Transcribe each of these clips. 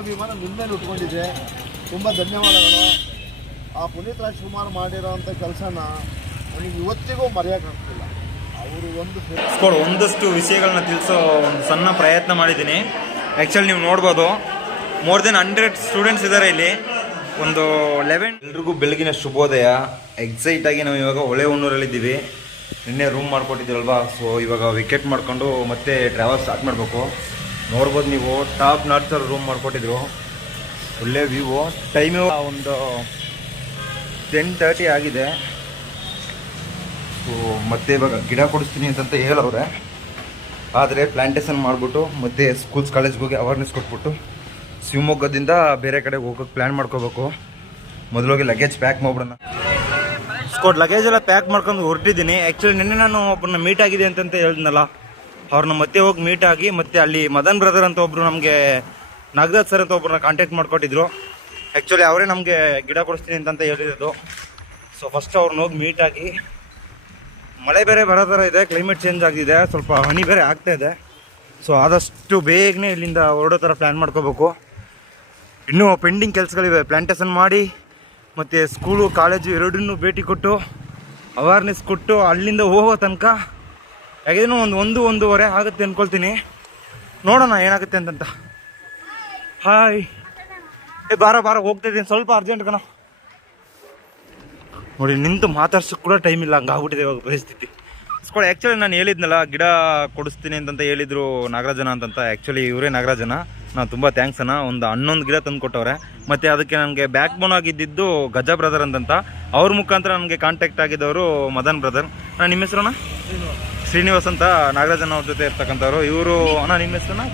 ಅಭಿಮಾನ ನಿಮ್ಮ ಮೇಲೆ ಉಟ್ಕೊಂಡಿದೆ. ತುಂಬ ಧನ್ಯವಾದಗಳು. ಆ ಪುನೀತ್ ರಾಜ್ಕುಮಾರ್ ಮಾಡಿರೋವಂಥ ಕೆಲಸನ ನನಗೆ ಇವತ್ತಿಗೂ ಮರೆಯೋಕ್ಕಾಗ್ತಿಲ್ಲ. ಅವರು ಒಂದಷ್ಟು ವಿಷಯಗಳನ್ನ ತಿಳಿಸೋ ಒಂದು ಸಣ್ಣ ಪ್ರಯತ್ನ ಮಾಡಿದ್ದೀನಿ. ಆ್ಯಕ್ಚುಲಿ ನೀವು ನೋಡ್ಬೋದು, ಮೋರ್ ದೆನ್ 100 ಸ್ಟೂಡೆಂಟ್ಸ್ ಇದ್ದಾರೆ ಇಲ್ಲಿ. ಒಂದು 11 ಎಲ್ರಿಗೂ ಬೆಳಗಿನ ಶುಭೋದಯ. ಎಕ್ಸೈಟಾಗಿ ನಾವು ಇವಾಗ ಹೊಳೆಹೊನ್ನೂರಲ್ಲಿದ್ದೀವಿ. ನಿನ್ನೆ ರೂಮ್ ಮಾಡಿಕೊಟ್ಟಿದ್ದೀರಲ್ವಾ, ಸೊ ಇವಾಗ ವಿಕೆಟ್ ಮಾಡಿಕೊಂಡು ಮತ್ತೆ ಟ್ರಾವೆಲ್ ಸ್ಟಾರ್ಟ್ ಮಾಡಬೇಕು. ನೋಡ್ಬೋದು ನೀವು, ಟಾಪ್ ನಾಟ್ಸ್ ರೂಮ್ ಮಾಡಿಕೊಟ್ಟಿದ್ರು. ಒಳ್ಳೆ ವ್ಯೂ. ಟೈಮು ಒಂದು 10:30 ಆಗಿದೆ. ಸೊ ಮತ್ತೆ ಇವಾಗ ಗಿಡ ಕೊಡಿಸ್ತೀನಿ ಅಂತಂತ ಹೇಳವ್ರೆ. ಆದರೆ ಪ್ಲಾಂಟೇಶನ್ ಮಾಡಿಬಿಟ್ಟು ಮತ್ತೆ ಸ್ಕೂಲ್ಸ್ ಕಾಲೇಜ್ಗೆ ಹೋಗಿ ಅವೇರ್ನೆಸ್ ಕೊಟ್ಬಿಟ್ಟು ಶಿವಮೊಗ್ಗದಿಂದ ಬೇರೆ ಕಡೆಗೆ ಹೋಗೋಕ್ಕೆ ಪ್ಲ್ಯಾನ್ ಮಾಡ್ಕೋಬೇಕು. ಮೊದಲೋಗಿ ಲಗೇಜ್ ಪ್ಯಾಕ್ ಮಾಡ್ಬಿಡೋಣ. ಲಗೇಜ್ ಎಲ್ಲ ಪ್ಯಾಕ್ ಮಾಡ್ಕೊಂಡು ಹೊರಟಿದ್ದೀನಿ. ಆ್ಯಕ್ಚುಲಿ ನಿನ್ನೆ ನಾನು ಒಬ್ಬರನ್ನ ಮೀಟ್ ಆಗಿದೆ ಅಂತಂತ ಹೇಳಿದ್ನಲ್ಲ, ಅವ್ರನ್ನ ಮತ್ತೆ ಹೋಗಿ ಮೀಟ್ ಆಗಿ ಮತ್ತೆ ಅಲ್ಲಿ ಮದನ್ ಬ್ರದರ್ ಅಂತ ಒಬ್ಬರು ನಮಗೆ ನಾಗರಾಜ್ ಸರ್ ಅಂತ ಒಬ್ಬರನ್ನ ಕಾಂಟ್ಯಾಕ್ಟ್ ಮಾಡ್ಕೊಟ್ಟಿದ್ರು. ಆ್ಯಕ್ಚುಲಿ ಅವರೇ ನಮಗೆ ಗಿಡ ಕೊಡಿಸ್ತೀನಿ ಅಂತಂತ ಹೇಳಿರೋದು. ಸೊ ಫಸ್ಟ್ ಅವ್ರನ್ನ ಹೋಗಿ ಮೀಟ್ ಆಗಿ, ಮಳೆ ಬೇರೆ ಬರೋ ಥರ ಇದೆ, ಕ್ಲೈಮೇಟ್ ಚೇಂಜ್ ಆಗಿದೆ, ಸ್ವಲ್ಪ ಹನಿ ಬೇರೆ ಆಗ್ತಾ ಇದೆ. ಸೊ ಆದಷ್ಟು ಬೇಗನೆ ಇಲ್ಲಿಂದ ಹೊರಡೋ ಥರ ಪ್ಲ್ಯಾನ್ ಮಾಡ್ಕೋಬೇಕು. ಇನ್ನೂ ಪೆಂಡಿಂಗ್ ಕೆಲಸಗಳಿವೆ. ಪ್ಲಾಂಟೇಶನ್ ಮಾಡಿ ಮತ್ತು ಸ್ಕೂಲು ಕಾಲೇಜು ಎರಡನ್ನೂ ಭೇಟಿ ಕೊಟ್ಟು ಅವೇರ್ನೆಸ್ ಕೊಟ್ಟು ಅಲ್ಲಿಂದ ಹೋಗೋ ತನಕ ಯಾಕಂದ್ರೂ ಒಂದೂವರೆ ಆಗುತ್ತೆ ಅಂದ್ಕೊಳ್ತೀನಿ. ನೋಡೋಣ ಏನಾಗುತ್ತೆ ಅಂತಂತ. ಹಾಯ್, ಬಾರ ಹೋಗ್ತಾಯಿದ್ದೀನಿ, ಸ್ವಲ್ಪ ಅರ್ಜೆಂಟ್ ಕಣ. ನೋಡಿ, ನಿಂತು ಮಾತಾಡ್ಸೋಕ್ಕೆ ಕೂಡ ಟೈಮ್ ಇಲ್ಲ, ಹಂಗಾಗ್ಬಿಟ್ಟಿದೆ ಇವಾಗ ಪರಿಸ್ಥಿತಿ. ಆ್ಯಕ್ಚುಲಿ ನಾನು ಹೇಳಿದ್ನಲ್ಲ, ಗಿಡ ಕೊಡಿಸ್ತೀನಿ ಅಂತಂತ ಹೇಳಿದರು ನಾಗರಾಜನ ಅಂತಂತ. ಆ್ಯಕ್ಚುಲಿ ಇವರೇ ನಾಗರಾಜನ. ನಾನು ತುಂಬ ಥ್ಯಾಂಕ್ಸ್ ಅಣ್ಣ. ಒಂದು 11 ಗಿಡ ತಂದು ಕೊಟ್ಟವ್ರೆ. ಮತ್ತು ಅದಕ್ಕೆ ನನಗೆ ಬ್ಯಾಕ್ ಬೋನ್ ಆಗಿದ್ದಿದ್ದು ಗಜ ಬ್ರದರ್ ಅಂತಂತ. ಅವ್ರ ಮುಖಾಂತರ ನನಗೆ ಕಾಂಟ್ಯಾಕ್ಟ್ ಆಗಿದ್ದವರು ಮದನ್ ಬ್ರದರ್. ನಿಮ್ಮ ಹೆಸರು ಅಣ್ಣ? ಶ್ರೀನಿವಾಸ್ ಅಂತ, ನಾಗರಾಜನ ಅವ್ರ ಜೊತೆ ಇರ್ತಕ್ಕಂಥವ್ರು. ಇವರು ಅಣ್ಣ, ನಿಮ್ಮ ಹೆಸರನ್ನ?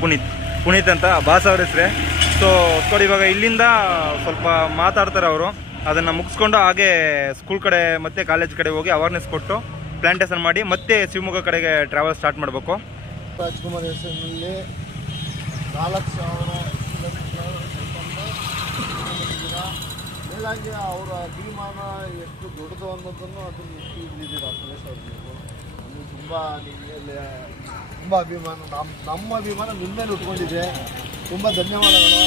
ಪುನೀತ್ ಅಂತ, ಬಾಸ್ ಅವ್ರ ಹೆಸರೇ. ಸೊ ಇವಾಗ ಇಲ್ಲಿಂದ ಸ್ವಲ್ಪ ಮಾತಾಡ್ತಾರೆ ಅವರು. ಅದನ್ನು ಮುಗಿಸ್ಕೊಂಡು ಹಾಗೆ ಸ್ಕೂಲ್ ಕಡೆ ಮತ್ತು ಕಾಲೇಜ್ ಕಡೆ ಹೋಗಿ ಅವೇರ್ನೆಸ್ ಕೊಟ್ಟು ಪ್ಲಾಂಟೇಶನ್ ಮಾಡಿ ಮತ್ತೆ ಶಿವಮೊಗ್ಗ ಕಡೆಗೆ ಟ್ರಾವೆಲ್ ಸ್ಟಾರ್ಟ್ ಮಾಡಬೇಕು. ರಾಜ್ಕುಮಾರ್ ಹೆಸರಿನಲ್ಲಿ 4,000 ಮೇಲಾಗಿ ಅವರ ಅಭಿಮಾನ ಎಷ್ಟು ದೊಡ್ಡದು ಅನ್ನೋದನ್ನು ಅದನ್ನು ಎಷ್ಟು ಇಲ್ಲಿದ್ದೀರಾ ಸುರೇಶ್ ಅವ್ರು. ನೀವು ತುಂಬ ಅಭಿಮಾನ, ನಮ್ಮ ಅಭಿಮಾನ ನಿಮ್ಮ ಮೇಲೆ ಉಟ್ಕೊಂಡಿದೆ. ತುಂಬ ಧನ್ಯವಾದಗಳು.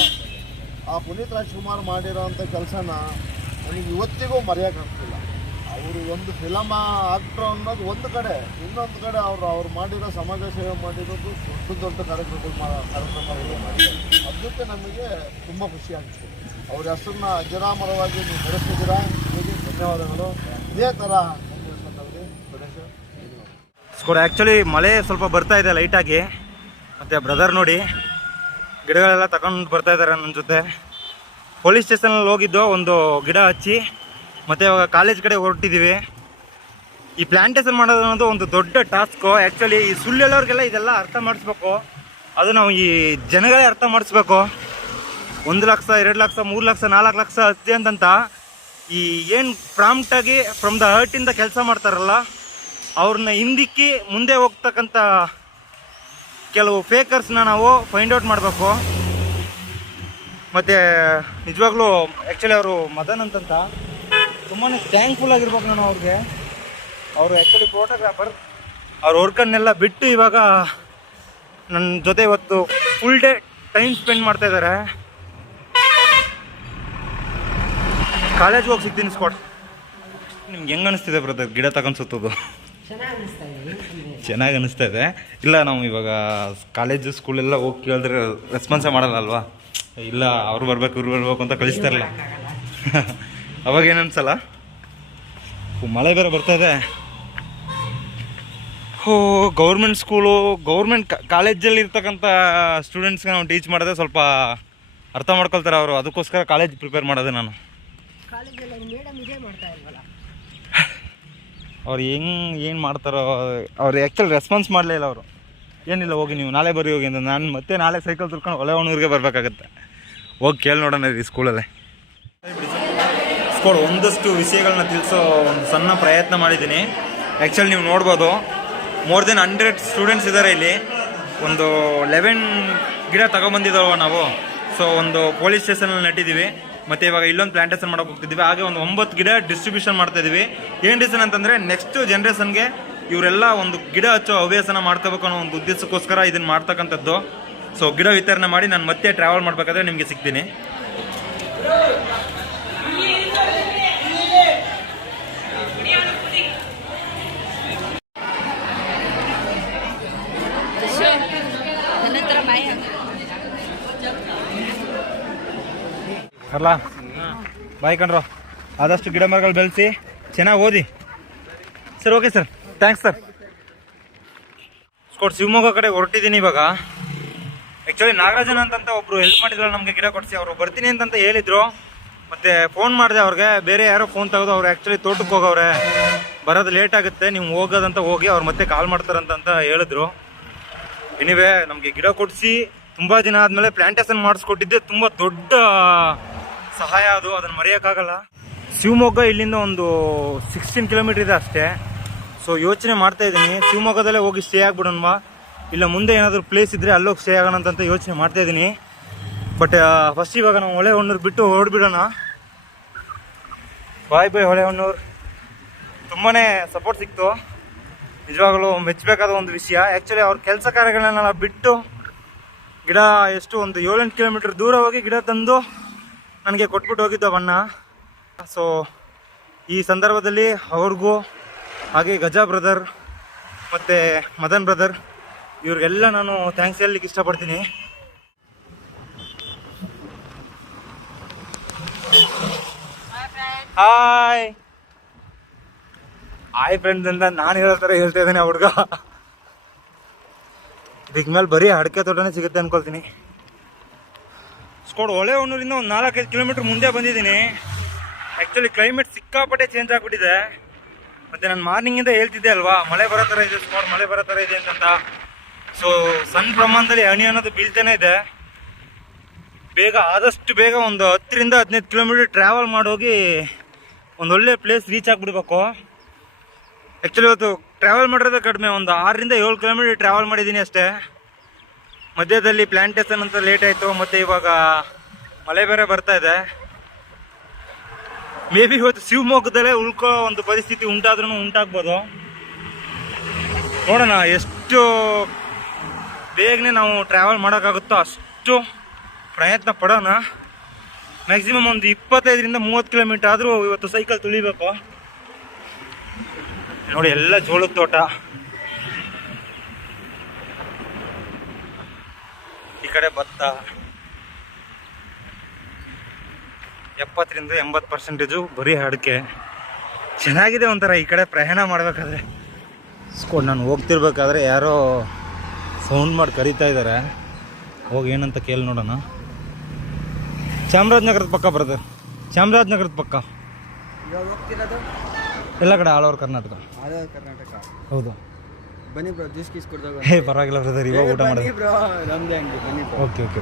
ಆ ಪುನೀತ್ ರಾಜ್ಕುಮಾರ್ ಮಾಡಿರೋವಂಥ ಕೆಲಸನ ನನಗೆ ಇವತ್ತಿಗೂ ಮರೆಯೋಕ್ಕಾಗ್ತಿಲ್ಲ. ಅವರು ಒಂದು ಫಿಲಮ ಆಕ್ಟ್ರು ಅನ್ನೋದು ಒಂದು ಕಡೆ, ಇನ್ನೊಂದು ಕಡೆ ಅವ್ರು ಮಾಡಿರೋ ಸಮಾಜ ಸೇವೆ ಮಾಡಿರೋದು ದೊಡ್ಡ ಕಾರ್ಯಕ್ರಮಗಳು ಮಾಡಿದ್ದಾರೆ. ಅದಕ್ಕೆ ನಮಗೆ ತುಂಬ ಖುಷಿ ಆಗ್ತದೆ. ಅವ್ರ ಹೆಸರನ್ನ ಅಜರಾಮರವಾಗಿ ನೀವು ಬೆಳೆಸ್ತಿದ್ದೀರಾ, ನಿಮಗೆ ಧನ್ಯವಾದಗಳು. ಇದೇ ಥರ ಆ್ಯಕ್ಚುಲಿ ಮಳೆ ಸ್ವಲ್ಪ ಬರ್ತಾ ಇದೆ ಲೈಟಾಗಿ. ಮತ್ತು ಬ್ರದರ್ ನೋಡಿ ಗಿಡಗಳೆಲ್ಲ ತಗೊಂಡು ಬರ್ತಾ ಇದ್ದಾರೆ ನನ್ನ ಜೊತೆ. ಪೊಲೀಸ್ ಸ್ಟೇಷನಲ್ಲಿ ಹೋಗಿದ್ದು, ಒಂದು ಗಿಡ ಹಚ್ಚಿ ಮತ್ತು ಇವಾಗ ಕಾಲೇಜ್ ಕಡೆ ಹೊರಟಿದ್ದೀವಿ. ಈ ಪ್ಲಾಂಟೇಶನ್ ಮಾಡೋದು ಅನ್ನೋದು ಒಂದು ದೊಡ್ಡ ಟಾಸ್ಕು. ಆ್ಯಕ್ಚುಲಿ ಈ ಸುಳ್ಳು ಹೇಳೋರಿಗೆಲ್ಲ ಇದೆಲ್ಲ ಅರ್ಥ ಮಾಡಿಸ್ಬೇಕು. ಅದು ನಾವು ಈ ಜನಗಳೇ ಅರ್ಥ ಮಾಡಿಸ್ಬೇಕು. 1 ಲಕ್ಷ, 2 ಲಕ್ಷ, 3 ಲಕ್ಷ, 4 ಲಕ್ಷ ಹತ್ತಿ ಅಂತಂತ ಈ ಏನು ಪ್ರಾಂಪ್ಟಾಗಿ ಫ್ರಮ್ ದ ಹರ್ಟಿಂದ ಕೆಲಸ ಮಾಡ್ತಾರಲ್ಲ, ಅವ್ರನ್ನ ಹಿಂದಿಕ್ಕಿ ಮುಂದೆ ಹೋಗ್ತಕ್ಕಂಥ ಕೆಲವು ಫೇಕರ್ಸ್ನ ನಾವು ಫೈಂಡ್ ಔಟ್ ಮಾಡಬೇಕು. ಮತ್ತು ನಿಜವಾಗ್ಲೂ ಆ್ಯಕ್ಚುಲಿ ಅವರು ಮದನ್ ಅಂತಂತ ತುಂಬಾ ಥ್ಯಾಂಕ್ಫುಲ್ ಆಗಿರ್ಬೇಕು ನಾನು ಅವ್ರಿಗೆ. ಅವರು ಆ್ಯಕ್ಚುಲಿ ಫೋಟೋಗ್ರಾಫರ್. ಅವ್ರ ವರ್ಕನ್ನೆಲ್ಲ ಬಿಟ್ಟು ಇವಾಗ ನನ್ನ ಜೊತೆ ಇವತ್ತು ಫುಲ್ ಡೇ ಟೈಮ್ ಸ್ಪೆಂಡ್ ಮಾಡ್ತಾ ಇದ್ದಾರೆ. ಕಾಲೇಜ್ಗೆ ಹೋಗಿ ಸಿಗ್ತೀನಿ ಸ್ಕಾಟ್. ನಿಮ್ಗೆ ಹೆಂಗೆ ಅನಿಸ್ತಿದೆ ಬ್ರದರ್ ಗಿಡ ತಗೊಂಡು ಸುತ್ತೋದು? ಚೆನ್ನಾಗಿ ಅನಿಸ್ತಾ ಇದೆ. ಇಲ್ಲ, ನಾವು ಇವಾಗ ಕಾಲೇಜು ಸ್ಕೂಲೆಲ್ಲ ಹೋಗಿ ಕೇಳಿದ್ರೆ ರೆಸ್ಪಾನ್ಸೇ ಮಾಡಲ್ಲ ಅಲ್ವಾ? ಇಲ್ಲ, ಅವ್ರು ಬರ್ಬೇಕು ಇವ್ರು ಬರ್ಬೇಕು ಅಂತ ಕಳಿಸ್ತಾರಲ್ಲ, ಅವಾಗ ಏನನ್ಸಲ್ಲ. ಮಳೆ ಬೇರೆ ಬರ್ತಾ ಇದೆ. ಗೌರ್ಮೆಂಟ್ ಸ್ಕೂಲು, ಗೌರ್ಮೆಂಟ್ ಕಾಲೇಜಲ್ಲಿ ಇರ್ತಕ್ಕಂಥ ಸ್ಟೂಡೆಂಟ್ಸ್ಗೆ ನಾವು ಟೀಚ್ ಮಾಡಿದ್ರೆ ಸ್ವಲ್ಪ ಅರ್ಥ ಮಾಡ್ಕೊಳ್ತಾರೆ ಅವರು. ಅದಕ್ಕೋಸ್ಕರ ಕಾಲೇಜ್ ಪ್ರಿಪೇರ್ ಮಾಡೋದೆ ನಾನು. ಅವ್ರು ಏನು ಮಾಡ್ತಾರೋ, ಅವ್ರು ಆ್ಯಕ್ಚುಲಿ ರೆಸ್ಪಾನ್ಸ್ ಮಾಡಲೇ ಇಲ್ಲ ಅವರು. ಏನಿಲ್ಲ, ಹೋಗಿ ನೀವು ನಾಳೆ ಬರ್ರಿ ಹೋಗಿ ಅಂತ. ನಾನು ಮತ್ತೆ ನಾಳೆ ಸೈಕಲ್ ತುರ್ಕೊಂಡು ಹೊಳೆಹೊನ್ನೂರಿಗೆ ಬರಬೇಕಾಗತ್ತೆ. ಹೋಗಿ ಕೇಳಿ ನೋಡೋಣ ಈ ಸ್ಕೂಲಲ್ಲೇ. ಒಂದಷ್ಟು ವಿಷಯಗಳನ್ನ ತಿಳಿಸೋ ಒಂದು ಸಣ್ಣ ಪ್ರಯತ್ನ ಮಾಡಿದ್ದೀನಿ. ಆ್ಯಕ್ಚುಲಿ ನೀವು ನೋಡ್ಬೋದು, ಮೋರ್ ದೆನ್ 100 ಸ್ಟೂಡೆಂಟ್ಸ್ ಇದ್ದಾರೆ ಇಲ್ಲಿ. ಒಂದು 11 ಗಿಡ ತಗೊಬಂದಿದ್ದಾವೆ ನಾವು. ಸೊ ಒಂದು ಪೊಲೀಸ್ ಸ್ಟೇಷನಲ್ಲಿ ನೆಟ್ಟಿದ್ದೀವಿ. ಮತ್ತು ಇವಾಗ ಇಲ್ಲೊಂದು ಪ್ಲಾಂಟೇಶನ್ ಮಾಡೋಕೆ ಹೋಗ್ತಿದ್ದೀವಿ. ಹಾಗೆ ಒಂದು 9 ಗಿಡ ಡಿಸ್ಟ್ರಿಬ್ಯೂಷನ್ ಮಾಡ್ತಾಯಿದ್ದೀವಿ. ಏನು ರೀಸನ್ ಅಂತಂದರೆ, ನೆಕ್ಸ್ಟ್ ಜನ್ರೇಷನ್ಗೆ ಇವರೆಲ್ಲ ಒಂದು ಗಿಡ ಹಚ್ಚೋ ಹವ್ಯಾಸನ ಮಾಡ್ಕೋಬೇಕು ಅನ್ನೋ ಒಂದು ಉದ್ದೇಶಕ್ಕೋಸ್ಕರ ಇದನ್ನು ಮಾಡ್ತಕ್ಕಂಥದ್ದು. ಸೊ ಗಿಡ ವಿತರಣೆ ಮಾಡಿ ನಾನು ಮತ್ತೆ ಟ್ರಾವೆಲ್ ಮಾಡಬೇಕಾದ್ರೆ ನಿಮಗೆ ಸಿಗ್ತೀನಿ. ಅಲ್ಲ ಬಾಯ್ ಕಣ್ರೋ, ಆದಷ್ಟು ಗಿಡ ಮರಗಳು ಬೆಳೆಸಿ ಚೆನ್ನಾಗಿ ಓದಿ sir. Okay sir, thanks sir. Shivamogga ಕಡೆ ಹೊರಟಿದ್ದೀನಿ ಇವಾಗ. ಆ್ಯಕ್ಚುಲಿ ನಾಗರಾಜನ್ ಅಂತ ಒಬ್ರು ಹೆಲ್ಪ್ ಮಾಡಿದ್ರು ನಮಗೆ ಗಿಡ ಕೊಡಿಸಿ. ಅವರು ಬರ್ತೀನಿ ಅಂತ ಹೇಳಿದ್ರು, ಮತ್ತೆ ಫೋನ್ ಮಾಡಿದೆ ಅವ್ರಿಗೆ. ಬೇರೆ ಯಾರೋ ಫೋನ್ ತೆಗೆದು ಅವ್ರು ಆ್ಯಕ್ಚುಲಿ ತೋಟಕ್ಕೆ ಹೋಗವ್ರೆ, ಬರೋದು ಲೇಟ್ ಆಗುತ್ತೆ, ನೀವು ಹೋಗೋದಂತ ಹೋಗಿ ಅವ್ರು ಮತ್ತೆ ಕಾಲ್ ಮಾಡ್ತಾರಂತ ಹೇಳಿದ್ರು. ಎನಿವೆ ನಮಗೆ ಗಿಡ ಕೊಡಿಸಿ ತುಂಬ ದಿನ ಆದಮೇಲೆ ಪ್ಲ್ಯಾಂಟೇಷನ್ ಮಾಡಿಸ್ಕೊಟ್ಟಿದ್ದೆ ತುಂಬ ದೊಡ್ಡ ಸಹಾಯ ಅದು, ಅದನ್ನು ಮರೆಯೋಕ್ಕಾಗಲ್ಲ. ಶಿವಮೊಗ್ಗ ಇಲ್ಲಿಂದ ಒಂದು 16 ಕಿಲೋಮೀಟ್ರ್ ಇದೆ ಅಷ್ಟೇ. ಸೊ ಯೋಚನೆ ಮಾಡ್ತಾ ಇದ್ದೀನಿ ಶಿವಮೊಗ್ಗದಲ್ಲೇ ಹೋಗಿ ಸ್ಟೇ ಆಗ್ಬಿಡೋಣವಾ, ಇಲ್ಲ ಮುಂದೆ ಏನಾದರೂ ಪ್ಲೇಸ್ ಇದ್ದರೆ ಅಲ್ಲೋಗಿ ಸ್ಟೇ ಆಗೋಣ ಅಂತ ಯೋಚನೆ ಮಾಡ್ತಾ ಇದ್ದೀನಿ. ಬಟ್ ಫಸ್ಟ್ ಇವಾಗ ನಾವು ಹೊಳೆಹೊನ್ನೂರು ಬಿಟ್ಟು ಹೊರಡ್ಬಿಡೋಣ. ಬಾಯ್ ಹೊಳೆಹೊನ್ನೂರು. ತುಂಬಾ ಸಪೋರ್ಟ್ ಸಿಕ್ತು, ನಿಜವಾಗಲೂ ಮೆಚ್ಚಬೇಕಾದ ಒಂದು ವಿಷಯ. ಆ್ಯಕ್ಚುಲಿ ಅವ್ರ ಕೆಲಸ ಕಾರ್ಯಗಳನ್ನೆಲ್ಲ ಬಿಟ್ಟು ಗಿಡ ಎಷ್ಟು ಒಂದು 7-8 ಕಿಲೋಮೀಟ್ರ್ ದೂರ ಹೋಗಿ ಗಿಡ ತಂದು ನನಗೆ ಕೊಟ್ಬಿಟ್ಟು ಹೋಗಿದ್ದು ಬಣ್ಣ. ಸೊ ಈ ಸಂದರ್ಭದಲ್ಲಿ ಅವ್ರಿಗೂ ಹಾಗೆ ಗಜಾ ಬ್ರದರ್ ಮತ್ತು ಮದನ್ ಬ್ರದರ್ ಇವ್ರಿಗೆಲ್ಲ ನಾನು ಥ್ಯಾಂಕ್ಸ್ ಹೇಳಲಿಕ್ಕೆ ಇಷ್ಟಪಡ್ತೀನಿ. ಹಾಯ್ ಫ್ರೆಂಡ್ಸ್ ಅಂತ ನಾನು ಹೇಳೋ ಥರ ಹೇಳ್ತಾ ಇದ್ದೇನೆ. ಹುಡುಗ ಇದಕ್ಕೆ ಮೇಲೆ ಬರೀ ಅಡಿಕೆ ತೋಟನೇ ಸಿಗುತ್ತೆ ಅಂದ್ಕೊಳ್ತೀನಿ. ಹೊಳೆಹೊನ್ನೂರಿಂದ ಒಂದು 4-5 ಕಿಲೋಮೀಟ್ರ್ ಮುಂದೆ ಬಂದಿದ್ದೀನಿ. ಆ್ಯಕ್ಚುಲಿ ಕ್ಲೈಮೇಟ್ ಸಿಕ್ಕಾಪಟ್ಟೆ ಚೇಂಜ್ ಆಗಿಬಿಟ್ಟಿದೆ. ಮತ್ತು ನಾನು ಮಾರ್ನಿಂಗಿಂದ ಹೇಳ್ತಿದ್ದೆ ಅಲ್ವಾ, ಮಳೆ ಬರೋ ಥರ ಇದೆ ಮಳೆ ಬರೋ ಥರ ಇದೆ ಅಂತ. ಸೊ ಸಣ್ಣ ಪ್ರಮಾಣದಲ್ಲಿ ಹನಿ ಅನ್ನೋದು ಬೀಳ್ತಾನೆ ಇದೆ. ಆದಷ್ಟು ಬೇಗ ಒಂದು 10ರಿಂದ 15 ಕಿಲೋಮೀಟ್ರ್ ಟ್ರಾವೆಲ್ ಮಾಡೋಗಿ ಒಂದೊಳ್ಳೆ ಪ್ಲೇಸ್ ರೀಚ್ ಆಗಿಬಿಡ್ಬೇಕು. ಆ್ಯಕ್ಚುಲಿ ಇವತ್ತು ಟ್ರಾವೆಲ್ ಮಾಡಿರೋದೇ ಕಡಿಮೆ, ಒಂದು 6ರಿಂದ 7 ಕಿಲೋಮೀಟ್ರ್ ಟ್ರಾವೆಲ್ ಮಾಡಿದ್ದೀನಿ ಅಷ್ಟೇ. ಮಧ್ಯದಲ್ಲಿ ಪ್ಲ್ಯಾಂಟೇಷನ್ ಅಂತ ಲೇಟ್ ಆಯಿತು, ಮತ್ತು ಇವಾಗ ಮಳೆ ಬೇರೆ ಬರ್ತಾ ಇದೆ. ಮೇ ಬಿ ಇವತ್ತು ಶಿವಮೊಗ್ಗದಲ್ಲೇ ಉಳ್ಕೋ ಒಂದು ಪರಿಸ್ಥಿತಿ ಉಂಟಾಗ್ಬೋದು. ನೋಡೋಣ ಎಷ್ಟು ಬೇಗನೆ ನಾವು ಟ್ರಾವೆಲ್ ಮಾಡೋಕ್ಕಾಗುತ್ತೋ ಅಷ್ಟು ಪ್ರಯತ್ನ ಪಡೋಣ. ಮ್ಯಾಕ್ಸಿಮಮ್ ಒಂದು 25ರಿಂದ 30 ಕಿಲೋಮೀಟ್ರ್ ಆದರೂ ಇವತ್ತು ಸೈಕಲ್ ತುಳಿಬೇಕು. ನೋಡಿ ಎಲ್ಲ ಜೋಳದ ತೋಟ, ಈ ಕಡೆ ಭತ್ತ. 70ರಿಂದ 80% ಬರೀ ಅಡಿಕೆ. ಚೆನ್ನಾಗಿದೆ ಒಂಥರ ಈ ಕಡೆ ಪ್ರಯಾಣ ಮಾಡಬೇಕಾದ್ರೆ. ನಾನು ಹೋಗ್ತಿರ್ಬೇಕಾದ್ರೆ ಯಾರೋ ಸೌಂಡ್ ಮಾಡಿ ಕರೀತಾ ಇದ್ದಾರೆ, ಹೋಗಿ ಏನಂತ ಕೇಳಿ ನೋಡೋಣ. ಚಾಮರಾಜನಗರದ ಪಕ್ಕ ಬ್ರದರ್, ಚಾಮರಾಜನಗರದ ಪಕ್ಕ ಎಲ್ಲ ಕಡೆ ಆಲ್ ಓವರ್ ಕರ್ನಾಟಕ. ಹೌದು ಬನ್ನಿ ಬ್ರೋ, ಜ್ಯೂಸ್ ಕೀಸ್ ಕೊಡ್ದಾಗ. ಪರವಾಗಿಲ್ಲ ಬ್ರದರ್, ಇವಾಗ ಊಟ ಮಾಡೋದು. Okay okay.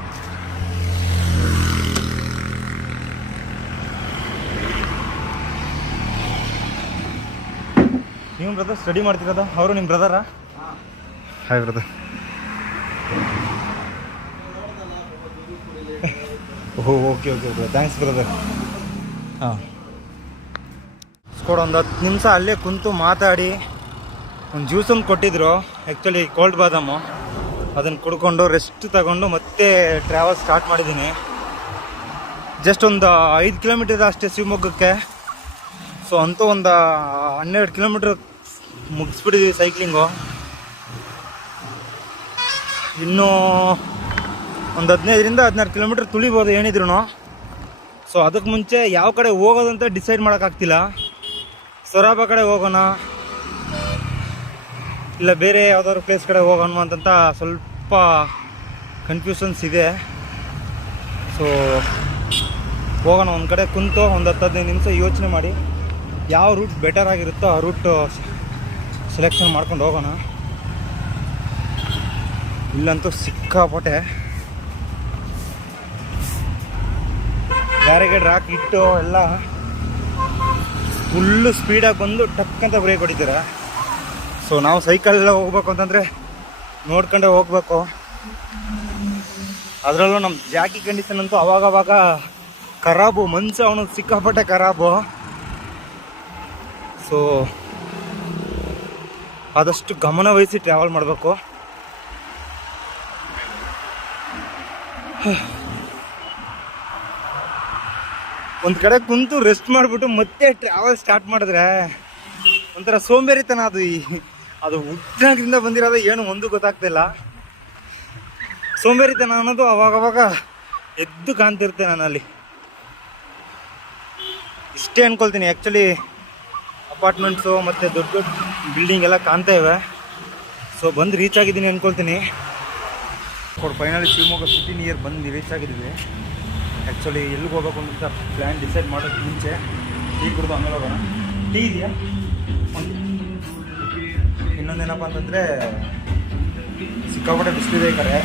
ನೀವು ಬ್ರದರ್ ಸ್ಟಡಿ ಮಾಡ್ತಿರೋದ? ಅವರು ನಿಮ್ಮ ಬ್ರದರಾ? Hi brother. ಓಹೋ okay okay okay, thanks brother. ಹಾಂ ಒಂದು 10 ನಿಮಿಷ ಅಲ್ಲೇ ಕುಂತು ಮಾತಾಡಿ ಒಂದು ಜ್ಯೂಸ್ ಒಂದು ಕೊಟ್ಟಿದ್ರು, ಆ್ಯಕ್ಚುಲಿ ಕೋಲ್ಡ್ ಬಾದಾಮು. ಅದನ್ನು ಕುಡ್ಕೊಂಡು ರೆಸ್ಟ್ ತಗೊಂಡು ಮತ್ತೆ ಟ್ರಾವೆಲ್ ಸ್ಟಾರ್ಟ್ ಮಾಡಿದ್ದೀನಿ. ಜಸ್ಟ್ ಒಂದು 5 ಕಿಲೋಮೀಟರ್ ಇದೆ ಅಷ್ಟೇ ಶಿವಮೊಗ್ಗಕ್ಕೆ. ಸೊ ಅಂತೂ ಒಂದು 12 ಕಿಲೋಮೀಟ್ರ್ ಮುಗಿಸ್ಬಿಟ್ಟಿದ್ದೀವಿ ಸೈಕ್ಲಿಂಗು. ಇನ್ನೂ ಒಂದು 15ರಿಂದ 16 ಕಿಲೋಮೀಟ್ರ್ ತುಳಿಬೋದು ಏನಿದ್ರು. ಸೊ ಅದಕ್ಕೆ ಮುಂಚೆ ಯಾವ ಕಡೆ ಹೋಗೋದಂತ ಡಿಸೈಡ್ ಮಾಡೋಕ್ಕಾಗ್ತಿಲ್ಲ. ಸೊರಾಬ ಕಡೆ ಹೋಗೋಣ ಇಲ್ಲ ಬೇರೆ ಯಾವುದಾದ್ರು ಪ್ಲೇಸ್ ಕಡೆ ಹೋಗೋಣ ಅಂತಂತ ಸ್ವಲ್ಪ ಕನ್ಫ್ಯೂಷನ್ಸ್ ಇದೆ. ಸೊ ಹೋಗೋಣ, ಒಂದು ಕಡೆ ಕುಂತು ಒಂದು 10-15 ನಿಮಿಷ ಯೋಚನೆ ಮಾಡಿ ಯಾವ ರೂಟ್ ಬೆಟರ್ ಆಗಿರುತ್ತೋ ಆ ರೂಟ್ ಸೆಲೆಕ್ಷನ್ ಮಾಡ್ಕೊಂಡು ಹೋಗೋಣ. ಇಲ್ಲಂತೂ ಸಿಕ್ಕಾಪಟ್ಟೆ ಬ್ಯಾರಿಗೇಡ್ ಹಾಕಿಟ್ಟು ಎಲ್ಲ ಫುಲ್ಲು ಸ್ಪೀಡಾಗಿ ಬಂದು ಟಕ್ ಅಂತ ಬ್ರೇಕ್ ಹೊಡಿತಾರೆ. ಸೊ ನಾವು ಸೈಕಲ್ ಹೋಗ್ಬೇಕು ಅಂತಂದರೆ ನೋಡ್ಕೊಂಡೆ ಹೋಗ್ಬೇಕು. ಅದರಲ್ಲೂ ನಮ್ಮ ಜಾಕಿ ಕಂಡೀಷನ್ ಅಂತೂ ಅವಾಗವಾಗ ಖರಾಬು, ಮನ್ಸು ಅವನು ಸಿಕ್ಕಾಪಟ್ಟೆ ಖರಾಬು. ಸೊ ಆದಷ್ಟು ಗಮನ ವಹಿಸಿ ಟ್ರಾವೆಲ್ ಮಾಡಬೇಕು. ಒಂದು ಕಡೆ ಕುಂತು ರೆಸ್ಟ್ ಮಾಡಿಬಿಟ್ಟು ಮತ್ತೆ ಟ್ರಾವೆಲ್ ಸ್ಟಾರ್ಟ್ ಮಾಡಿದ್ರೆ ಒಂಥರ ಸೋಂಬೇರಿತನ ಅದು ಹುಟ್ಟಿನಾಗಿಂದ ಬಂದಿರೋದು ಏನು ಒಂದು ಗೊತ್ತಾಗ್ತಿಲ್ಲ. ಸೋಂಬೇರಿತನ ಅನ್ನೋದು ಅವಾಗವಾಗ ಎದ್ದು ಕಾಣ್ತಿರುತ್ತೆ ನನ್ನಲ್ಲಿ. ಇಷ್ಟೇ ಅನ್ಕೊಳ್ತೀನಿ. ಆ್ಯಕ್ಚುಲಿ ಅಪಾರ್ಟ್ಮೆಂಟ್ಸು ಮತ್ತು ದೊಡ್ಡ ದೊಡ್ಡ ಬಿಲ್ಡಿಂಗ್ ಎಲ್ಲ ಕಾಣ್ತಾ ಇವೆ. ಸೊ ಬಂದು ರೀಚ್ ಆಗಿದ್ದೀನಿ ಅನ್ಕೊಳ್ತೀನಿ. ಫೈನಲಿ ಶಿವಮೊಗ್ಗ ಸಿಟಿ ನಿಯರ್ ಬಂದು ರೀಚ್ ಆಗಿದ್ದೀವಿ. ಆ್ಯಕ್ಚುಲಿ ಎಲ್ಲಿಗೆ ಹೋಗ್ಬೇಕು ಅಂತ ಪ್ಲ್ಯಾನ್ ಡಿಸೈಡ್ ಮಾಡೋಕ್ಕೆ ಮುಂಚೆ ಟೀ ಕುಡಿದು ಆಮೇಲೆ ಹೋಗೋಣ. ಟೀ ಇದೆಯಾ? ಇನ್ನೊಂದೇನಪ್ಪ ಅಂತಂದರೆ ಸಿಕ್ಕಾಪಟ್ಟೆ ಬಿಸಿಲಿದೆ ಕರೆ.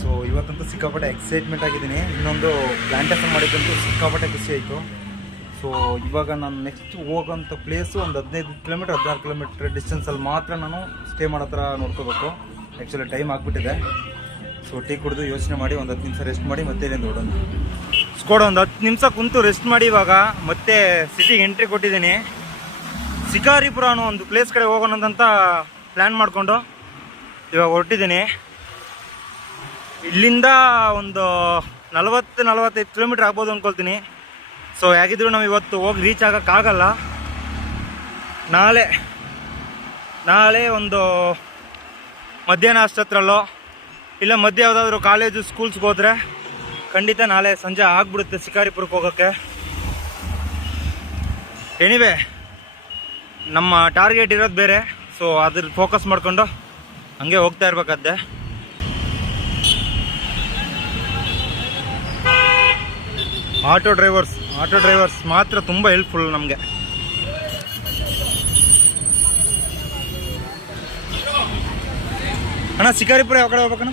ಸೊ ಇವತ್ತಂತೂ ಸಿಕ್ಕಾಪಟ್ಟೆ ಎಕ್ಸೈಟ್ಮೆಂಟ್ ಆಗಿದ್ದೀನಿ. ಇನ್ನೊಂದು ಪ್ಲ್ಯಾಂಟೇಷನ್ ಮಾಡಿದ್ದಂತೂ ಸಿಕ್ಕಾಪಟ್ಟೆ ಖುಷಿ ಆಯಿತು. ಸೊ ಇವಾಗ ನಾನು ನೆಕ್ಸ್ಟ್ ಹೋಗೋಂಥ ಪ್ಲೇಸು ಒಂದು 15 ಕಿಲೋಮೀಟ್ರ್ 16 ಕಿಲೋಮೀಟ್ರ್ ಡಿಸ್ಟೆನ್ಸಲ್ಲಿ ಮಾತ್ರ ನಾನು ಸ್ಟೇ ಮಾಡೋ ಥರ ನೋಡ್ಕೋಬೇಕು. ಆ್ಯಕ್ಚುಲಿ ಟೈಮ್ ಆಗಿಬಿಟ್ಟಿದೆ. ಸೊ ಟೀ ಕುಡಿದು ಯೋಚನೆ ಮಾಡಿ ಒಂದು 10 ನಿಮಿಷ ರೆಸ್ಟ್ ಮಾಡಿ ಮತ್ತೆ ಇಲ್ಲಿಂದ ಓಡೋಣ. ಸ್ಕೋಡ್ ಒಂದು 10 ನಿಮಿಷ ಕುಂತು ರೆಸ್ಟ್ ಮಾಡಿ ಇವಾಗ ಮತ್ತೆ ಸಿಟಿಗೆ ಎಂಟ್ರಿ ಕೊಟ್ಟಿದ್ದೀನಿ. ಶಿಕಾರಿಪುರ ಅನ್ನೋ ಒಂದು ಪ್ಲೇಸ್ ಕಡೆ ಹೋಗೋಣ ಅಂತ ಪ್ಲ್ಯಾನ್ ಮಾಡಿಕೊಂಡು ಇವಾಗ ಹೊರಟಿದ್ದೀನಿ. ಇಲ್ಲಿಂದ ಒಂದು 40-45 ಕಿಲೋಮೀಟ್ರ್ ಆಗ್ಬೋದು ಅಂದ್ಕೊಳ್ತೀನಿ. ಸೊ ಹೇಗಿದ್ರು ನಾವು ಇವತ್ತು ಹೋಗಿ ರೀಚ್ ಆಗೋಕ್ಕಾಗಲ್ಲ. ನಾಳೆ ಒಂದು ಮಧ್ಯಾಹ್ನ ಅಷ್ಟತ್ರಲ್ಲೋ ಇಲ್ಲ ಮಧ್ಯೆ ಯಾವುದಾದ್ರೂ ಕಾಲೇಜು ಸ್ಕೂಲ್ಸ್ಗೆ ಹೋದರೆ ಖಂಡಿತ ನಾಳೆ ಸಂಜೆ ಆಗ್ಬಿಡುತ್ತೆ ಶಿಕಾರಿಪುರಕ್ಕೆ ಹೋಗೋಕ್ಕೆ. ಎನಿವೆ ನಮ್ಮ ಟಾರ್ಗೆಟ್ ಇರೋದು ಬೇರೆ. ಸೊ ಅದ್ರ ಫೋಕಸ್ ಮಾಡಿಕೊಂಡು ಹಂಗೆ ಹೋಗ್ತಾ ಇರ್ಬೇಕಾದ್ದೆ. ಆಟೋ ಡ್ರೈವರ್ಸ್ ಮಾತ್ರ ತುಂಬ ಹೆಲ್ಪ್ಫುಲ್ ನಮಗೆ. ಅಣ್ಣ ಶಿಕಾರಿಪುರ ಯಾವ ಕಡೆ ಹೋಗ್ಬೇಕಣ್ಣ?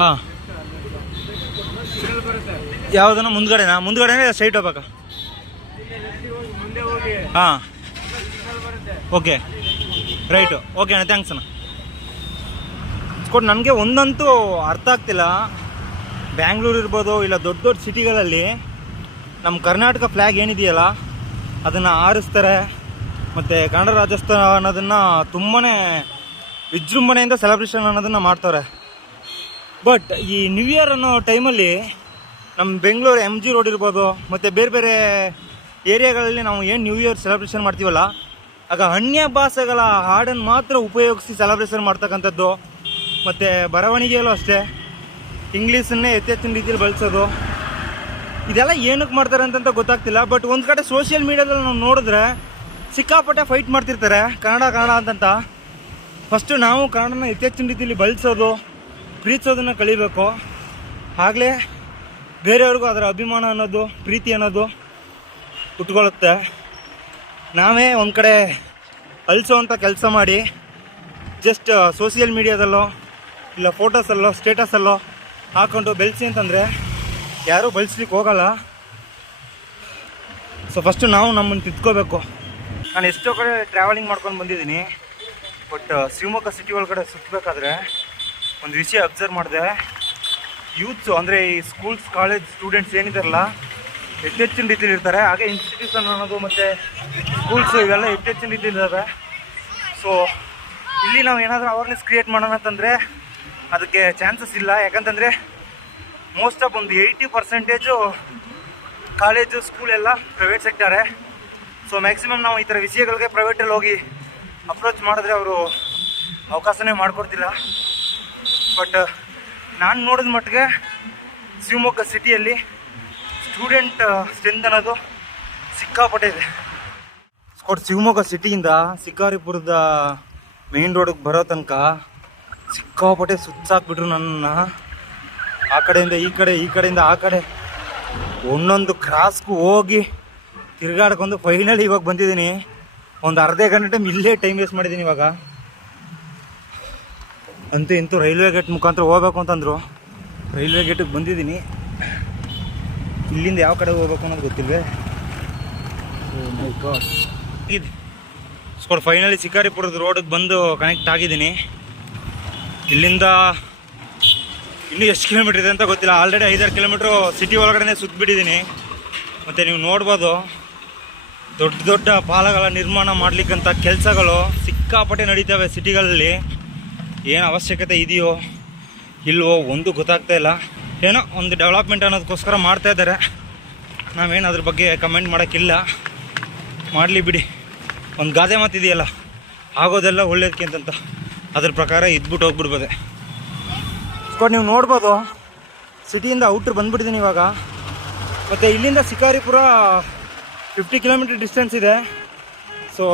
ಹಾಂ ಯಾವುದನ್ನ ಮುಂದ್ಗಡೆನೇ ಸ್ಟ್ರೈಟ್ ಹೋಗ್ಬೇಕಾ? ಹಾಂ ಓಕೆ ರೈಟು. ಓಕೆ ಅಣ್ಣ, ಥ್ಯಾಂಕ್ಸ್ ಅಣ್ಣ. ಕೊಟ್ಟು ನನಗೆ ಒಂದಂತೂ ಅರ್ಥ ಆಗ್ತಿಲ್ಲ. ಬ್ಯಾಂಗ್ಳೂರು ಇರ್ಬೋದು ಇಲ್ಲ ದೊಡ್ಡ ದೊಡ್ಡ ಸಿಟಿಗಳಲ್ಲಿ ನಮ್ಮ ಕರ್ನಾಟಕ ಫ್ಲ್ಯಾಗ್ ಏನಿದೆಯಲ್ಲ ಅದನ್ನು ಆರಿಸ್ತಾರೆ. ಮತ್ತು ಕನ್ನಡ ರಾಜ್ಯೋತ್ಸವ ಅನ್ನೋದನ್ನು ತುಂಬಾ ವಿಜೃಂಭಣೆಯಿಂದ ಸೆಲೆಬ್ರೇಷನ್ ಅನ್ನೋದನ್ನು ಮಾಡ್ತಾರೆ. ಬಟ್ ಈ ನ್ಯೂ ಇಯರ್ ಅನ್ನೋ ಟೈಮಲ್ಲಿ ನಮ್ಮ ಬೆಂಗಳೂರು MG ರೋಡ್ ಇರ್ಬೋದು ಮತ್ತು ಬೇರೆ ಬೇರೆ ಏರಿಯಾಗಳಲ್ಲಿ ನಾವು ಏನು ನ್ಯೂ ಇಯರ್ ಸೆಲೆಬ್ರೇಷನ್ ಮಾಡ್ತೀವಲ್ಲ ಆಗ ಅನ್ಯ ಭಾಷೆಗಳ ಹಾಡನ್ನು ಮಾತ್ರ ಉಪಯೋಗಿಸಿ ಸೆಲೆಬ್ರೇಷನ್ ಮಾಡ್ತಕ್ಕಂಥದ್ದು. ಮತ್ತು ಬರವಣಿಗೆಯಲ್ಲೂ ಅಷ್ಟೇ ಇಂಗ್ಲೀಷನ್ನೇ ಹೆಚ್ಚಿನ ರೀತಿಯಲ್ಲಿ ಬಳಸೋದು. ಇದೆಲ್ಲ ಏನಕ್ಕೆ ಮಾಡ್ತಾರೆ ಅಂತ ಗೊತ್ತಾಗ್ತಿಲ್ಲ. ಬಟ್ ಒಂದು ಕಡೆ ಸೋಷಿಯಲ್ ಮೀಡ್ಯಾದಲ್ಲಿ ನಾವು ನೋಡಿದ್ರೆ ಸಿಕ್ಕಾಪಟ್ಟೆ ಫೈಟ್ ಮಾಡ್ತಿರ್ತಾರೆ ಕನ್ನಡ ಅಂತಂತ. ಫಸ್ಟು ನಾವು ಕನ್ನಡನ ಹೆಚ್ಚಿನ ರೀತಿಯಲ್ಲಿ ಬಳಸೋದು ಪ್ರೀತಿಸೋದನ್ನು ಕಲಿಬೇಕು. ಆಗಲೇ ಬೇರೆಯವ್ರಿಗೂ ಅದರ ಅಭಿಮಾನ ಅನ್ನೋದು ಪ್ರೀತಿ ಅನ್ನೋದು ಹುಟ್ಕೊಳ್ಳುತ್ತೆ. ನಾವೇ ಒಂದು ಕಡೆ ಅಳಿಸೋವಂಥ ಕೆಲಸ ಮಾಡಿ ಜಸ್ಟ್ ಸೋಷಿಯಲ್ ಮೀಡ್ಯಾದಲ್ಲೋ ಇಲ್ಲ ಫೋಟೋಸಲ್ಲೋ ಸ್ಟೇಟಸಲ್ಲೋ ಹಾಕ್ಕೊಂಡು ಬೆಳೆಸಿ ಅಂತಂದರೆ ಯಾರೂ ಬಳಸ್ಲಿಕ್ಕೆ ಹೋಗಲ್ಲ. ಸೊ ಫಸ್ಟು ನಾವು ನಮ್ಮನ್ನು ತಿದ್ಕೋಬೇಕು. ನಾನು ಎಷ್ಟೋ ಕಡೆ ಟ್ರಾವೆಲಿಂಗ್ ಮಾಡ್ಕೊಂಡು ಬಂದಿದ್ದೀನಿ. ಬಟ್ ಶಿವಮೊಗ್ಗ ಸಿಟಿ ಒಳಗಡೆ ಸುತ್ತಬೇಕಾದ್ರೆ ಒಂದು ವಿಷಯ ಅಬ್ಸರ್ವ್ ಮಾಡಿದೆ. ಯೂತ್ಸು ಅಂದರೆ ಈ ಸ್ಕೂಲ್ಸ್ ಕಾಲೇಜ್ ಸ್ಟೂಡೆಂಟ್ಸ್ ಏನಿದಾರಲ್ಲ ಹೆಚ್ಚಿನ ರೀತಿಯಲ್ಲಿ ಇರ್ತಾರೆ. ಹಾಗೆ ಇನ್ಸ್ಟಿಟ್ಯೂಷನ್ ಅನ್ನೋದು ಮತ್ತು ಸ್ಕೂಲ್ಸು ಇವೆಲ್ಲ ಹೆಚ್ಚಿನ ರೀತಿಯಲ್ಲಿ ಇದ್ದಾವೆ. ಸೊ ಇಲ್ಲಿ ನಾವು ಏನಾದರೂ ಅವೇರ್ನೆಸ್ ಕ್ರಿಯೇಟ್ ಮಾಡೋಣ ಅಂತಂದರೆ ಅದಕ್ಕೆ ಚಾನ್ಸಸ್ ಇಲ್ಲ. ಯಾಕಂತಂದರೆ ಮೋಸ್ಟ್ ಆಫ್ ಒಂದು 80% ಕಾಲೇಜು ಸ್ಕೂಲೆಲ್ಲ ಪ್ರೈವೇಟ್ ಸೆಕ್ಟರೇ. ಸೊ ಮ್ಯಾಕ್ಸಿಮಮ್ ನಾವು ಈ ಥರ ವಿಷಯಗಳಿಗೆ ಪ್ರೈವೇಟಲ್ಲಿ ಹೋಗಿ ಅಪ್ರೋಚ್ ಮಾಡಿದ್ರೆ ಅವರು ಅವಕಾಶನೇ ಮಾಡಿಕೊಡ್ತಿಲ್ಲ. ಬಟ್ ನಾನು ನೋಡಿದ ಮಟ್ಟಿಗೆ ಶಿವಮೊಗ್ಗ ಸಿಟಿಯಲ್ಲಿ ಸ್ಟೂಡೆಂಟ್ ಸ್ಟ್ರೆಂತ್ ಅನ್ನೋದು ಸಿಕ್ಕಾಪಟ್ಟೆ ಇದೆ. ಶಿವಮೊಗ್ಗ ಸಿಟಿಯಿಂದ ಶಿಕಾರಿಪುರದ ಮೇನ್ ರೋಡಿಗೆ ಬರೋ ತನಕ ಸಿಕ್ಕಾಪಟ್ಟೆ ಸುತ್ತಾಕ್ಬಿಟ್ರು ನನ್ನನ್ನು. ಆ ಕಡೆಯಿಂದ ಈ ಕಡೆ ಈ ಕಡೆಯಿಂದ ಆ ಕಡೆ ಒಂದೊಂದು ಕ್ರಾಸ್ಗೂ ಹೋಗಿ ತಿರ್ಗಾಡ್ಕೊಂಡು ಫೈನಲಿ ಇವಾಗ ಬಂದಿದ್ದೀನಿ. ಒಂದು ಅರ್ಧ ಗಂಟೆ ಇಲ್ಲೇ ಟೈಮ್ ವೇಸ್ಟ್ ಮಾಡಿದ್ದೀನಿ. ಇವಾಗ ಅಂತೂ ಇಂತೂ ರೈಲ್ವೆ ಗೇಟ್ ಮುಖಾಂತರ ಹೋಗ್ಬೇಕು ಅಂತಂದರು. ರೈಲ್ವೆ ಗೇಟಿಗೆ ಬಂದಿದ್ದೀನಿ. ಇಲ್ಲಿಂದ ಯಾವ ಕಡೆ ಹೋಗ್ಬೇಕು ಅನ್ನೋದು ಗೊತ್ತಿಲ್ವೇ. ಸ್ಕೋಡ್ ಫೈನಲಿ ಶಿಕಾರಿಪುರದ ರೋಡಿಗೆ ಬಂದು ಕನೆಕ್ಟ್ ಆಗಿದ್ದೀನಿ. ಇಲ್ಲಿಂದ ಇನ್ನೂ ಎಷ್ಟು ಕಿಲೋಮೀಟ್ರ್ ಇದೆ ಅಂತ ಗೊತ್ತಿಲ್ಲ. ಆಲ್ರೆಡಿ 5-6 ಕಿಲೋಮೀಟ್ರು ಸಿಟಿ ಒಳಗಡೆ ಸುತ್ತಬಿಟ್ಟಿದ್ದೀನಿ. ಮತ್ತು ನೀವು ನೋಡ್ಬೋದು ದೊಡ್ಡ ದೊಡ್ಡ ಪಾಲಗಳ ನಿರ್ಮಾಣ ಮಾಡಲಿಕ್ಕಂಥ ಕೆಲಸಗಳು ಸಿಕ್ಕಾಪಟ್ಟೆ ನಡೀತವೆ ಸಿಟಿಗಳಲ್ಲಿ. ಏನು ಅವಶ್ಯಕತೆ ಇದೆಯೋ ಇಲ್ವೋ ಒಂದು ಗೊತ್ತಾಗ್ತಾ ಇಲ್ಲ. ಏನೋ ಒಂದು ಡೆವಲಪ್ಮೆಂಟ್ ಅನ್ನೋದಕ್ಕೋಸ್ಕರ ಮಾಡ್ತಾ ಇದ್ದಾರೆ. ನಾವೇನು ಅದ್ರ ಬಗ್ಗೆ ಕಮೆಂಟ್ ಮಾಡೋಕ್ಕಿಲ್ಲ, ಮಾಡಲಿ ಬಿಡಿ. ಒಂದು ಗಾದೆ ಮಾತಿದೆಯಲ್ಲ, ಆಗೋದೆಲ್ಲ ಒಳ್ಳೇದಕ್ಕಿಂತ ಅದ್ರ ಪ್ರಕಾರ ಇದ್ಬಿಟ್ಟು ಹೋಗ್ಬಿಡ್ಬೋದೆ. ನೀವು ನೋಡ್ಬೋದು ಸಿಟಿಯಿಂದ ಔಟ್ರ್ ಬಂದ್ಬಿಟ್ಟಿದ್ದೀನಿ ಇವಾಗ. ಮತ್ತು ಇಲ್ಲಿಂದ ಶಿಕಾರಿಪುರ 50 ಕಿಲೋಮೀಟ್ರ್ ಡಿಸ್ಟೆನ್ಸ್ ಇದೆ. ಸೊ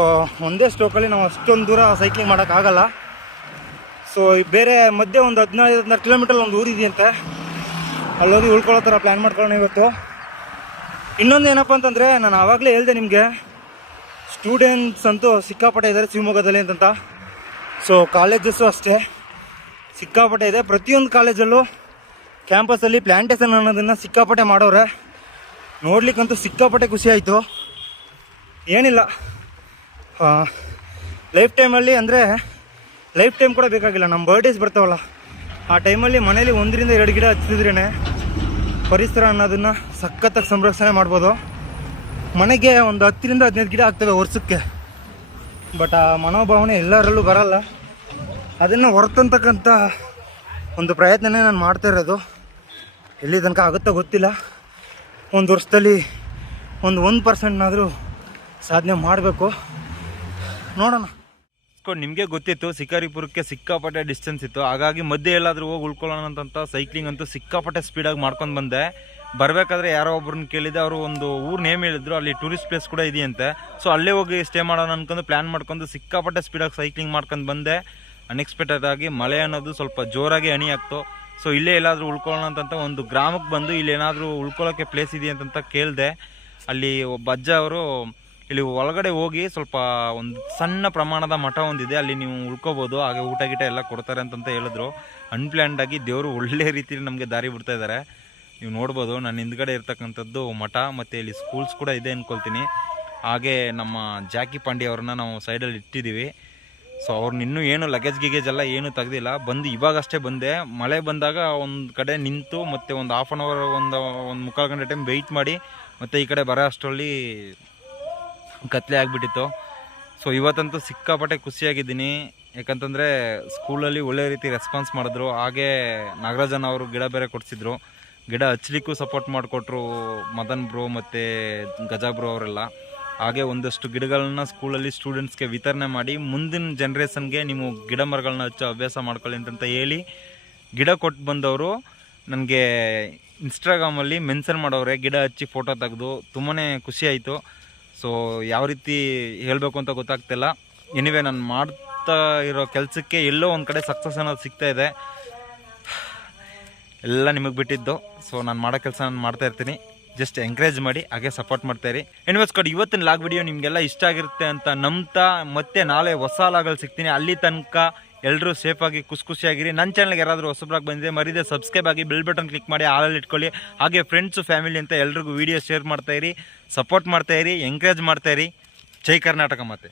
ಒಂದೇ ಸ್ಟ್ರೋಕಲ್ಲಿ ನಾವು ಅಷ್ಟೊಂದು ದೂರ ಸೈಕ್ಲಿಂಗ್ ಮಾಡೋಕ್ಕಾಗಲ್ಲ. ಸೊ ಬೇರೆ ಮಧ್ಯೆ ಒಂದು 15-16 ಕಿಲೋಮೀಟ್ರಲ್ಲಿ ಒಂದು ಊರಿದೆಯಂತೆ, ಅಲ್ಲೋಗಿ ಉಳ್ಕೊಳ್ಳೋ ಥರ ಪ್ಲ್ಯಾನ್ ಮಾಡ್ಕೊಳ್ಳೋಣ ಇವತ್ತು. ಇನ್ನೊಂದು ಏನಪ್ಪ ಅಂತಂದರೆ, ನಾನು ಆವಾಗಲೇ ಹೇಳಿದೆ ನಿಮಗೆ, ಸ್ಟೂಡೆಂಟ್ಸ್ ಅಂತೂ ಸಿಕ್ಕಾಪಟ್ಟೆ ಇದ್ದಾರೆ ಶಿವಮೊಗ್ಗದಲ್ಲಿ ಅಂತಂತ. ಸೊ ಕಾಲೇಜಸ್ಸು ಅಷ್ಟೇ ಸಿಕ್ಕಾಪಟ್ಟೆ ಇದೆ. ಪ್ರತಿಯೊಂದು ಕಾಲೇಜಲ್ಲೂ ಕ್ಯಾಂಪಸಲ್ಲಿ ಪ್ಲ್ಯಾಂಟೇಷನ್ ಅನ್ನೋದನ್ನು ಸಿಕ್ಕಾಪಟ್ಟೆ ಮಾಡೋರೆ. ನೋಡ್ಲಿಕ್ಕಂತೂ ಸಿಕ್ಕಾಪಟ್ಟೆ ಖುಷಿ ಆಯಿತು. ಏನಿಲ್ಲ, ಲೈಫ್ ಟೈಮಲ್ಲಿ ಅಂದರೆ ಲೈಫ್ ಟೈಮ್ ಕೂಡ ಬೇಕಾಗಿಲ್ಲ, ನಮ್ಮ ಬರ್ಡೇಸ್ ಬರ್ತಾವಲ್ಲ ಆ ಟೈಮಲ್ಲಿ ಮನೇಲಿ 1-2 ಗಿಡ ಹಚ್ಚಿದ್ರೇ ಪರಿಸರ ಅನ್ನೋದನ್ನು ಸಖತ್ತಾಗಿ ಸಂರಕ್ಷಣೆ ಮಾಡ್ಬೋದು. ಮನೆಗೆ ಒಂದು 10-15 ಗಿಡ ಆಗ್ತವೆ ವರ್ಷಕ್ಕೆ. ಬಟ್ ಆ ಮನೋಭಾವನೆ ಎಲ್ಲರಲ್ಲೂ ಬರಲ್ಲ. ಅದನ್ನು ಹೊರತಂತಕ್ಕಂಥ ಒಂದು ಪ್ರಯತ್ನನೇ ನಾನು ಮಾಡ್ತಾ ಇರೋದು. ಎಲ್ಲಿ ತನಕ ಆಗುತ್ತೋ ಗೊತ್ತಿಲ್ಲ. ಒಂದು ವರ್ಷದಲ್ಲಿ 1% ಸಾಧನೆ ಮಾಡಬೇಕು, ನೋಡೋಣ. ನಿಮಗೆ ಗೊತ್ತಿತ್ತು ಶಿಕಾರಿಪುರಕ್ಕೆ ಸಿಕ್ಕಾಪಟ್ಟೆ ಡಿಸ್ಟೆನ್ಸ್ ಇತ್ತು, ಹಾಗಾಗಿ ಮಧ್ಯೆ ಎಲ್ಲಾದರೂ ಹೋಗಿ ಉಳ್ಕೊಳ್ಳೋಣ ಅಂತ ಸೈಕ್ಲಿಂಗ್ ಅಂತೂ ಸಿಕ್ಕಾಪಟ್ಟೆ ಸ್ಪೀಡಾಗಿ ಮಾಡ್ಕೊಂಡು ಬಂದೆ. ಬರಬೇಕಾದ್ರೆ ಯಾರೋ ಒಬ್ರನ್ನ ಕೇಳಿದೆ, ಅವರು ಒಂದು ಊರು ನೇಮ್ ಹೇಳಿದ್ರು, ಅಲ್ಲಿ ಟೂರಿಸ್ಟ್ ಪ್ಲೇಸ್ ಕೂಡ ಇದೆಯಂತೆ. ಸೊ ಅಲ್ಲೇ ಹೋಗಿ ಸ್ಟೇ ಮಾಡೋಣ ಅನ್ಕೊಂಡು ಪ್ಲ್ಯಾನ್ ಮಾಡ್ಕೊಂಡು ಸಿಕ್ಕಾಪಟ್ಟೆ ಸ್ಪೀಡಾಗಿ ಸೈಕ್ಲಿಂಗ್ ಮಾಡ್ಕೊಂಡು ಬಂದೆ. ಅನ್ಎಕ್ಸ್ಪೆಕ್ಟೆಡ್ ಆಗಿ ಮಳೆ ಅನ್ನೋದು ಸ್ವಲ್ಪ ಜೋರಾಗಿ ಹನಿ ಆಗ್ತು. ಸೊ ಇಲ್ಲೇ ಎಲ್ಲಾದರೂ ಉಳ್ಕೊಳ್ಳೋಣ ಅಂತ ಒಂದು ಗ್ರಾಮಕ್ಕೆ ಬಂದು ಇಲ್ಲಿ ಏನಾದರೂ ಉಳ್ಕೊಳ್ಳೋಕ್ಕೆ ಪ್ಲೇಸ್ ಇದೆಯಂತ ಕೇಳಿದೆ. ಅಲ್ಲಿ ಒಬ್ಬ ಅಜ್ಜ ಅವರು ಇಲ್ಲಿ ಒಳಗಡೆ ಹೋಗಿ ಸ್ವಲ್ಪ ಒಂದು ಸಣ್ಣ ಪ್ರಮಾಣದ ಮಠ ಒಂದಿದೆ, ಅಲ್ಲಿ ನೀವು ಉಳ್ಕೋಬೋದು, ಹಾಗೆ ಊಟ ಗೀಟ ಎಲ್ಲ ಕೊಡ್ತಾರೆ ಅಂತ ಹೇಳಿದ್ರು. ಅನ್ಪ್ಲ್ಯಾನ್ಡ್ ಆಗಿ ದೇವರು ಒಳ್ಳೆ ರೀತಿಯಲ್ಲಿ ನಮಗೆ ದಾರಿ ಬಿಡ್ತಾ ಇದ್ದಾರೆ. ನೀವು ನೋಡ್ಬೋದು ನನ್ನ ಹಿಂದ್ಗಡೆ ಇರ್ತಕ್ಕಂಥದ್ದು ಮಠ, ಮತ್ತು ಇಲ್ಲಿ ಸ್ಕೂಲ್ಸ್ ಕೂಡ ಇದೆ ಅಂದ್ಕೊಳ್ತೀನಿ. ಹಾಗೆ ನಮ್ಮ ಜಾಕಿ ಪಾಂಡಿ ಅವ್ರನ್ನ ನಾವು ಸೈಡಲ್ಲಿ ಇಟ್ಟಿದ್ದೀವಿ. ಸೊ ಅವ್ರನ್ನ ಇನ್ನೂ ಏನು ಲಗೇಜ್ ಎಲ್ಲ ಏನೂ ತೆಗ್ದಿಲ್ಲ. ಬಂದು ಇವಾಗಷ್ಟೇ ಬಂದೆ. ಮಳೆ ಬಂದಾಗ ಒಂದು ಕಡೆ ನಿಂತು ಮತ್ತು ಒಂದು ಹಾಫ್ ಆನ್ ಅವರ್ ಒಂದು ಮುಕ್ಕಾಲು ಗಂಟೆ ಟೈಮ್ ವೆಯ್ಟ್ ಮಾಡಿ ಮತ್ತು ಈ ಕಡೆ ಬರೋ ಅಷ್ಟರಲ್ಲಿ ಕತ್ಲೆ ಆಗಿಬಿಟ್ಟಿತ್ತು. ಸೊ ಇವತ್ತಂತೂ ಸಿಕ್ಕಾಪಟ್ಟೆ ಖುಷಿಯಾಗಿದ್ದೀನಿ. ಯಾಕಂತಂದರೆ ಸ್ಕೂಲಲ್ಲಿ ಒಳ್ಳೆ ರೀತಿ ರೆಸ್ಪಾನ್ಸ್ ಮಾಡಿದ್ರು. ಹಾಗೆ ನಾಗರಾಜನ್ ಅವರು ಗಿಡ ಬೇರೆ ಕೊಡಿಸಿದ್ರು. ಗಿಡ ಹಚ್ಚಲಿಕ್ಕೂ ಸಪೋರ್ಟ್ ಮಾಡಿಕೊಟ್ರು ಮದನ್ ಬ್ರೋ ಮತ್ತು ಗಜಾ ಬ್ರೋ ಅವರೆಲ್ಲ. ಹಾಗೆ ಒಂದಷ್ಟು ಗಿಡಗಳನ್ನ ಸ್ಕೂಲಲ್ಲಿ ಸ್ಟೂಡೆಂಟ್ಸ್ಗೆ ವಿತರಣೆ ಮಾಡಿ ಮುಂದಿನ ಜನ್ರೇಷನ್ಗೆ ನೀವು ಗಿಡ ಮರಗಳನ್ನ ಹಚ್ಚೋ ಅಭ್ಯಾಸ ಮಾಡ್ಕೊಳ್ಳಿ ಅಂತ ಹೇಳಿ ಗಿಡ ಕೊಟ್ಟು ಬಂದವರು ನನಗೆ ಇನ್ಸ್ಟಾಗ್ರಾಮಲ್ಲಿ ಮೆನ್ಷನ್ ಮಾಡೋರೆ, ಗಿಡ ಹಚ್ಚಿ ಫೋಟೋ ತೆಗೆದು. ತುಂಬಾ ಖುಷಿ ಆಯಿತು. ಸೊ ಯಾವ ರೀತಿ ಹೇಳಬೇಕು ಅಂತ ಗೊತ್ತಾಗ್ತಿಲ್ಲ. ಎನಿವೆ ನಾನು ಮಾಡ್ತಾ ಇರೋ ಕೆಲಸಕ್ಕೆ ಎಲ್ಲೋ ಒಂದು ಕಡೆ ಸಕ್ಸಸ್ ಅನ್ನೋದು ಸಿಗ್ತಾ ಇದೆ. ಎಲ್ಲ ನಿಮಗೆ ಬಿಟ್ಟಿದ್ದು. ಸೊ ನಾನು ಮಾಡೋ ಕೆಲಸ ನಾನು ಮಾಡ್ತಾ ಇರ್ತೀನಿ. ಜಸ್ಟ್ ಎಂಕರೇಜ್ ಮಾಡಿ, ಹಾಗೆ ಸಪೋರ್ಟ್ ಮಾಡ್ತಾಯಿರಿ. ಎನಿವೇಸ್ ಇವತ್ತಿನ ಲಾಗ್ ವಿಡಿಯೋ ನಿಮಗೆಲ್ಲ ಇಷ್ಟ ಆಗಿರುತ್ತೆ ಅಂತ ನಂಬ್ತಾ ಮತ್ತೆ ನಾಳೆ ಹೊಸ ಲಾಗಲ್ಲಿ ಸಿಗ್ತೀನಿ. ಅಲ್ಲಿ ತನಕ ಎಲ್ಲರೂ ಸೇಫಾಗಿ ಖುಷಿಯಾಗಿರಿ. ನನ್ನ ಚಾನಲ್ಗೆ ಯಾರಾದರೂ ಹೊಸಬ್ರಾಗಿ ಬಂದಿದೆ ಮರಿದೆ ಸಬ್ಸ್ಕ್ರೈಬ್ ಆಗಿ, ಬೆಲ್ ಬಟನ್ ಕ್ಲಿಕ್ ಮಾಡಿ ಆಲಲ್ಲಿ ಇಟ್ಕೊಳ್ಳಿ. ಹಾಗೆ ಫ್ರೆಂಡ್ಸು ಫ್ಯಾಮಿಲಿ ಅಂತ ಎಲ್ರಿಗೂ ವೀಡಿಯೋ ಶೇರ್ ಮಾಡ್ತಾಯಿರಿ, ಸಪೋರ್ಟ್ ಮಾಡ್ತಾಯಿರಿ, ಎಂಕರೇಜ್ ಮಾಡ್ತಾಯಿರಿ. ಜೈ ಕರ್ನಾಟಕ ಮಾತೆ.